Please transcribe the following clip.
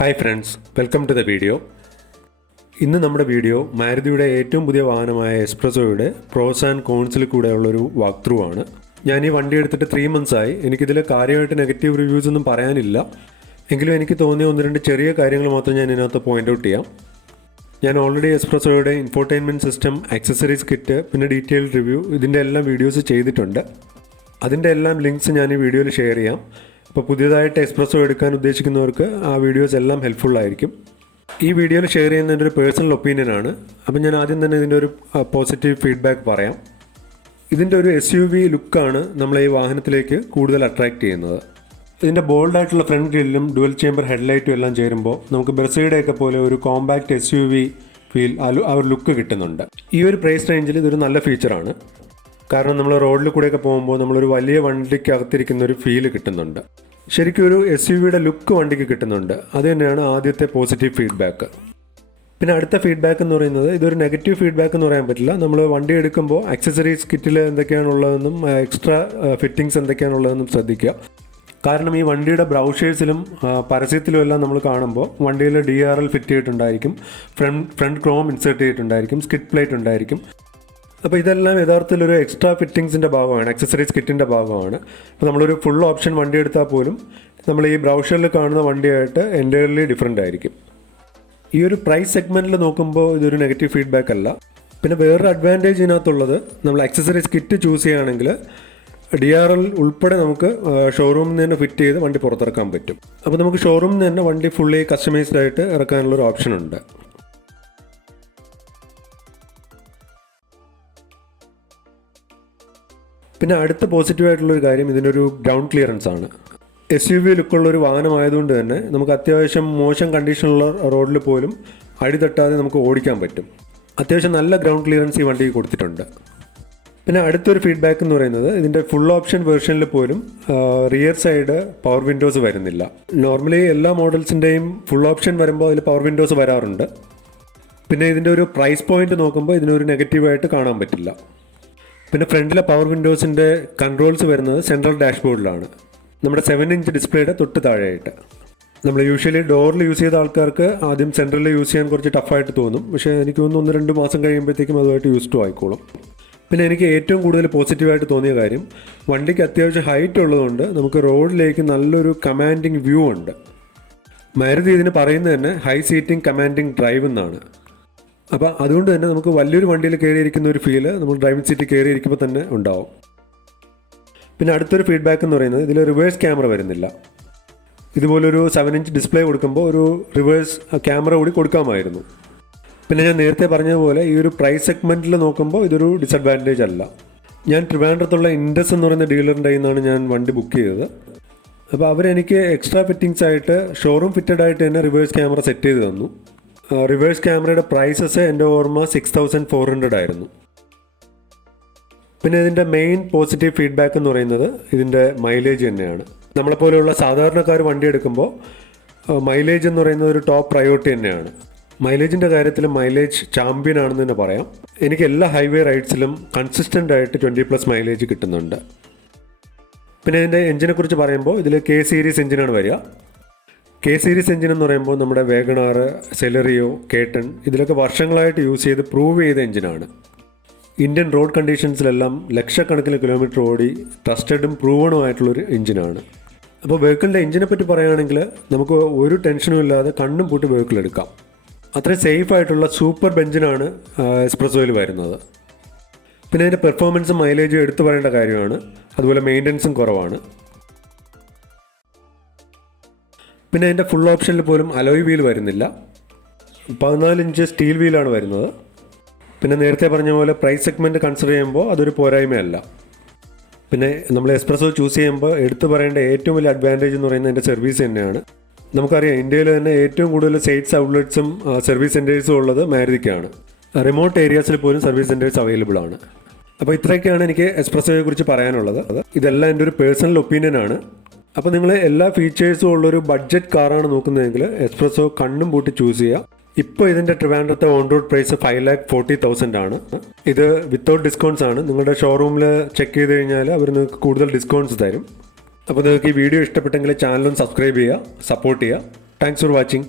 Hi friends, welcome to the video. ഇന്ന് നമ്മുടെ video മാരുതിയുടെ ഏറ്റവും പുതിയ വാഹനമായ എസ്പ്രസോയുടെ പ്രോസ് ആൻഡ് കോൺസിൽ കൂടെയുള്ളൊരു വാക്ക് ത്രൂ ആണ്. ഞാൻ ഈ വണ്ടി എടുത്തിട്ട് 3 months ആയി. എനിക്കിതിൽ കാര്യമായിട്ട് നെഗറ്റീവ് റിവ്യൂസ് ഒന്നും പറയാനില്ല. എങ്കിലും എനിക്ക് തോന്നിയ 1-2 ചെറിയ കാര്യങ്ങൾ മാത്രം ഞാൻ ഇതിനകത്ത് പോയിൻ്റ് ഔട്ട് ചെയ്യാം. ഞാൻ ഓൾറെഡി എസ്പ്രസോയുടെ ഇൻഫോർടൈൻമെൻറ്റ് സിസ്റ്റം, ആക്സസറീസ് കിറ്റ്, പിന്നെ ഡീറ്റെയിൽഡ് റിവ്യൂ ഇതിൻ്റെ എല്ലാം വീഡിയോസ് ചെയ്തിട്ടുണ്ട്. അതിൻ്റെ എല്ലാം ലിങ്ക്സ് ഞാൻ ഈ വീഡിയോയിൽ ഷെയർ ചെയ്യാം. അപ്പോൾ പുതിയതായിട്ട് എസ്പ്രസോ എടുക്കാൻ ഉദ്ദേശിക്കുന്നവർക്ക് ആ വീഡിയോസ് എല്ലാം ഹെൽപ്ഫുള്ളായിരിക്കും. ഈ വീഡിയോയിൽ ഷെയർ ചെയ്യുന്ന എൻ്റെ ഒരു പേഴ്സണൽ ഒപ്പീനിയനാണ്. അപ്പോൾ ഞാൻ ആദ്യം തന്നെ ഇതിൻ്റെ ഒരു പോസിറ്റീവ് ഫീഡ്ബാക്ക് പറയാം. ഇതിൻ്റെ ഒരു SUV ലുക്കാണ് നമ്മളെ ഈ വാഹനത്തിലേക്ക് കൂടുതൽ അട്രാക്റ്റ് ചെയ്യുന്നത്. ഇതിൻ്റെ ബോൾഡായിട്ടുള്ള ഫ്രണ്ട് ഗ്രില്ലും ഡുവൽ ചേംബർ ഹെഡ്ലൈറ്റും എല്ലാം ചേരുമ്പോൾ നമുക്ക് ബ്രസയുടെയൊക്കെ പോലെ ഒരു കോമ്പാക്റ്റ് SUV ഫീൽ ആ ഒരു ലുക്ക് കിട്ടുന്നുണ്ട്. ഈ ഒരു പ്രൈസ് റേഞ്ചിൽ ഇതൊരു നല്ല ഫീച്ചറാണ്. കാരണം നമ്മൾ റോഡിൽ കൂടെയൊക്കെ പോകുമ്പോൾ നമ്മളൊരു വലിയ വണ്ടിക്ക് അകത്തിരിക്കുന്ന ഒരു ഫീല് കിട്ടുന്നുണ്ട്. ശരിക്കും ഒരു SUVയുടെ ലുക്ക് വണ്ടിക്ക് കിട്ടുന്നുണ്ട്. അത് തന്നെയാണ് ആദ്യത്തെ പോസിറ്റീവ് ഫീഡ്ബാക്ക്. പിന്നെ അടുത്ത ഫീഡ്ബാക്ക് എന്ന് പറയുന്നത് ഇതൊരു നെഗറ്റീവ് ഫീഡ്ബാക്ക് എന്ന് പറയാൻ പറ്റില്ല. നമ്മൾ വണ്ടി എടുക്കുമ്പോൾ ആക്സസറീസ് കിറ്റിൽ എന്തൊക്കെയാണുള്ളതെന്നും എക്സ്ട്രാ ഫിറ്റിങ്സ് എന്തൊക്കെയാണുള്ളതെന്നും ശ്രദ്ധിക്കുക. കാരണം ഈ വണ്ടിയുടെ ബ്രൗഷേഴ്സിലും പരസ്യത്തിലും എല്ലാം നമ്മൾ കാണുമ്പോൾ വണ്ടിയിൽ DRL ഫിറ്റ് ചെയ്തിട്ടുണ്ടായിരിക്കും, ഫ്രണ്ട് ക്രോം ഇൻസേർട്ട് ചെയ്തിട്ടുണ്ടായിരിക്കും, സ്കിഡ് പ്ലേറ്റ് ഉണ്ടായിരിക്കും. അപ്പോൾ ഇതെല്ലാം യഥാർത്ഥത്തിലൊരു എക്സ്ട്രാ ഫിറ്റിങ്സിൻ്റെ ഭാഗമാണ്, ആക്സസറീസ് കിറ്റിൻ്റെ ഭാഗമാണ്. അപ്പോൾ നമ്മളൊരു ഫുൾ ഓപ്ഷൻ വണ്ടി എടുത്താൽ പോലും നമ്മൾ ഈ ബ്രൗഷറിൽ കാണുന്ന വണ്ടിയായിട്ട് എൻറ്റയർലി ഡിഫറെൻ്റ് ആയിരിക്കും. ഈ ഒരു പ്രൈസ് സെഗ്മെൻറ്റിൽ നോക്കുമ്പോൾ ഇതൊരു നെഗറ്റീവ് ഫീഡ്ബാക്ക് അല്ല. പിന്നെ വേറൊരു അഡ്വാൻറ്റേജ് ഇതിനകത്തുള്ളത്, നമ്മൾ ആക്സസറീസ് കിറ്റ് ചൂസ് ചെയ്യുകയാണെങ്കിൽ DRL ഉൾപ്പെടെ നമുക്ക് ഷോറൂമിൽ നിന്ന് തന്നെ ഫിറ്റ് ചെയ്ത് വണ്ടി പുറത്തിറക്കാൻ പറ്റും. അപ്പോൾ നമുക്ക് ഷോറൂമിൽ നിന്ന് തന്നെ വണ്ടി ഫുള്ളി കസ്റ്റമൈസ്ഡ് ആയിട്ട് ഇറക്കാനുള്ളൊരു ഓപ്ഷനുണ്ട്. പിന്നെ അടുത്ത പോസിറ്റീവായിട്ടുള്ളൊരു കാര്യം ഇതിനൊരു ഗ്രൗണ്ട് ക്ലിയറൻസ് ആണ്. SUV ലുക്കുള്ളൊരു വാഹനമായതുകൊണ്ട് തന്നെ നമുക്ക് അത്യാവശ്യം മോശം കണ്ടീഷനുള്ള റോഡിൽ പോലും അടി തട്ടാതെ നമുക്ക് ഓടിക്കാൻ പറ്റും. അത്യാവശ്യം നല്ല ഗ്രൗണ്ട് ക്ലിയറൻസ് ഈ വണ്ടിക്ക് കൊടുത്തിട്ടുണ്ട്. പിന്നെ അടുത്തൊരു ഫീഡ്ബാക്ക് എന്ന് പറയുന്നത് ഇതിൻ്റെ ഫുൾ ഓപ്ഷൻ വേർഷനിൽ പോലും റിയർ സൈഡ് പവർ വിൻഡോസ് വരുന്നില്ല. നോർമലി എല്ലാ മോഡൽസിൻ്റെയും ഫുൾ ഓപ്ഷൻ വരുമ്പോൾ അതിൽ പവർ വിൻഡോസ് വരാറുണ്ട്. പിന്നെ ഇതിൻ്റെ ഒരു പ്രൈസ് പോയിന്റ് നോക്കുമ്പോൾ ഇതിനൊരു നെഗറ്റീവായിട്ട് കാണാൻ പറ്റില്ല. പിന്നെ ഫ്രണ്ടിലെ പവർ വിൻഡോസിൻ്റെ കൺട്രോൾസ് വരുന്നത് സെൻട്രൽ ഡാഷ്ബോർഡിലാണ്, നമ്മുടെ 7-inch ഡിസ്പ്ലേയുടെ തൊട്ട് താഴെയായിട്ട്. നമ്മൾ യൂഷ്വലി ഡോറിൽ യൂസ് ചെയ്ത ആൾക്കാർക്ക് ആദ്യം സെൻട്രലിൽ യൂസ് ചെയ്യാൻ കുറച്ച് ടഫായിട്ട് തോന്നും. പക്ഷേ എനിക്ക് തോന്നുന്നു 1-2 മാസം കഴിയുമ്പോഴത്തേക്കും അതുമായിട്ട് യൂസ് ടു ആയിക്കോളും. പിന്നെ എനിക്ക് ഏറ്റവും കൂടുതൽ പോസിറ്റീവായിട്ട് തോന്നിയ കാര്യം, വണ്ടിക്ക് അത്യാവശ്യം ഹൈറ്റ് ഉള്ളതുകൊണ്ട് നമുക്ക് റോഡിലേക്ക് നല്ലൊരു കമാൻഡിങ് വ്യൂ ഉണ്ട്. മാരുതി ഇതിന് പറയുന്നത് തന്നെ ഹൈ സീറ്റിംഗ് കമാൻഡിങ് ഡ്രൈവ് എന്നാണ്. അപ്പോൾ അതുകൊണ്ട് തന്നെ നമുക്ക് വലിയൊരു വണ്ടിയിൽ കയറിയിരിക്കുന്ന ഒരു ഫീല് നമ്മൾ ഡ്രൈവിംഗ് സീറ്റിൽ കയറിയിരിക്കുമ്പോൾ തന്നെ ഉണ്ടാവും. പിന്നെ അടുത്തൊരു ഫീഡ്ബാക്ക് എന്ന് പറയുന്നത് ഇതിൽ റിവേഴ്സ് ക്യാമറ വരുന്നില്ല. ഇതുപോലൊരു 7-inch ഡിസ്പ്ലേ കൊടുക്കുമ്പോൾ ഒരു റിവേഴ്സ് ക്യാമറ കൂടി കൊടുക്കാമായിരുന്നു. പിന്നെ ഞാൻ നേരത്തെ പറഞ്ഞതുപോലെ ഈ ഒരു പ്രൈസ് സെഗ്മെൻറ്റിൽ നോക്കുമ്പോൾ ഇതൊരു ഡിസഡ്വാൻറ്റേജ് അല്ല. ഞാൻ ട്രിവാൻഡ്രത്തുള്ള ഇൻഡസ് എന്ന് പറയുന്ന ഡീലറിൻ്റെ കയ്യിൽ നിന്നാണ് ഞാൻ വണ്ടി ബുക്ക് ചെയ്തത്. അപ്പോൾ അവരെനിക്ക് എക്സ്ട്രാ ഫിറ്റിങ്സ് ആയിട്ട് ഷോറൂം ഫിറ്റഡ് ആയിട്ട് തന്നെ റിവേഴ്സ് ക്യാമറ സെറ്റ് ചെയ്ത് തന്നു. റിവേഴ്സ് ക്യാമറയുടെ പ്രൈസസ് എൻ്റെ ഓർമ്മ 6400 ആയിരുന്നു. പിന്നെ ഇതിൻ്റെ മെയിൻ പോസിറ്റീവ് ഫീഡ്ബാക്ക് എന്ന് പറയുന്നത് ഇതിൻ്റെ മൈലേജ് തന്നെയാണ്. നമ്മളെപ്പോലെയുള്ള സാധാരണക്കാർ വണ്ടി എടുക്കുമ്പോൾ മൈലേജ് എന്ന് പറയുന്നത് ഒരു ടോപ്പ് പ്രയോറിറ്റി തന്നെയാണ്. മൈലേജിൻ്റെ കാര്യത്തിൽ മൈലേജ് ചാമ്പ്യൻ ആണെന്ന് തന്നെ പറയാം. എനിക്ക് എല്ലാ ഹൈവേ റൈഡ്സിലും കൺസിസ്റ്റൻ്റ് ആയിട്ട് 20+ മൈലേജ് കിട്ടുന്നുണ്ട്. പിന്നെ ഇതിൻ്റെ എഞ്ചിനെ കുറിച്ച് പറയുമ്പോൾ ഇതിൽ K സീരീസ് എഞ്ചിനാണ് വരിക. K സീരീസ് എഞ്ചിൻ എന്ന് പറയുമ്പോൾ നമ്മുടെ വേഗണാർ, സെലറിയോ, കേട്ടൺ ഇതിലൊക്കെ വർഷങ്ങളായിട്ട് യൂസ് ചെയ്ത് പ്രൂവ് ചെയ്ത എഞ്ചിനാണ്. ഇന്ത്യൻ റോഡ് കണ്ടീഷൻസിലെല്ലാം ലക്ഷക്കണക്കിന് കിലോമീറ്റർ ഓടി ട്രസ്റ്റഡും പ്രൂവണുമായിട്ടുള്ളൊരു എഞ്ചിനാണ്. അപ്പോൾ വെഹിക്കിളിൻ്റെ എഞ്ചിനെ പറ്റി പറയുകയാണെങ്കിൽ നമുക്ക് ഒരു ടെൻഷനും ഇല്ലാതെ കണ്ണും പൂട്ടി വെഹിക്കിൾ എടുക്കാം. അത്രയും സേഫ് ആയിട്ടുള്ള സൂപ്പർ ബെഞ്ചിനാണ് എസ്പ്രസോയിൽ വരുന്നത്. പിന്നെ അതിൻ്റെ പെർഫോമൻസും മൈലേജും എടുത്തു പറയേണ്ട കാര്യമാണ്. അതുപോലെ മെയിൻ്റനൻസും കുറവാണ്. പിന്നെ അതിൻ്റെ ഫുൾ ഓപ്ഷനിൽ പോലും അലോയ് വീൽ വരുന്നില്ല. 14-inch സ്റ്റീൽ വീലാണ് വരുന്നത്. പിന്നെ നേരത്തെ പറഞ്ഞ പോലെ പ്രൈസ് സെഗ്മെൻറ്റ് കൺസിഡർ ചെയ്യുമ്പോൾ അതൊരു പോരായ്മയല്ല. പിന്നെ നമ്മൾ എസ്പ്രസോ ചൂസ് ചെയ്യുമ്പോൾ എടുത്തു പറയേണ്ട ഏറ്റവും വലിയ അഡ്വാൻറ്റേജ് എന്ന് പറയുന്നത് അതിൻ്റെ സർവീസ് തന്നെയാണ്. നമുക്കറിയാം ഇന്ത്യയിൽ തന്നെ ഏറ്റവും കൂടുതൽ സെയിൽസ് ഔട്ട്ലെറ്റ്സും സർവീസ് സെൻറ്റേഴ്സും ഉള്ളത് മാരുതിക്കാണ്. റിമോട്ട് ഏരിയാസിൽ പോലും സർവീസ് സെൻറ്റേഴ്സ് അവൈലബിൾ ആണ്. അപ്പോൾ ഇത്രയൊക്കെയാണ് എനിക്ക് എസ്പ്രസോയെ കുറിച്ച് പറയാനുള്ളത്. ഇതെല്ലാം എൻ്റെ ഒരു പേഴ്സണൽ ഒപ്പീനിയനാണ്. അപ്പോൾ നിങ്ങൾ എല്ലാ ഫീച്ചേഴ്സും ഉള്ളൊരു ബഡ്ജറ്റ് കാറാണ് നോക്കുന്നതെങ്കിൽ എസ്പ്രസോ കണ്ണും പൂട്ടി ചൂസ് ചെയ്യുക. ഇപ്പോൾ ഇതിൻ്റെ ട്രിവാൻഡ്രത്തെ ഓൺ-റോഡ് പ്രൈസ് 5,40,000 ആണ്. ഇത് വിത്തൗട്ട് ഡിസ്കൗണ്ട്സ് ആണ്. നിങ്ങളുടെ ഷോറൂമിൽ ചെക്ക് ചെയ്ത് കഴിഞ്ഞാൽ അവർ നിങ്ങൾക്ക് കൂടുതൽ ഡിസ്കൗണ്ട്സ് തരും. അപ്പോൾ നിങ്ങൾക്ക് ഈ വീഡിയോ ഇഷ്ടപ്പെട്ടെങ്കിൽ ചാനലും സബ്സ്ക്രൈബ് ചെയ്യുക, സപ്പോർട്ട് ചെയ്യുക. Thanks for watching.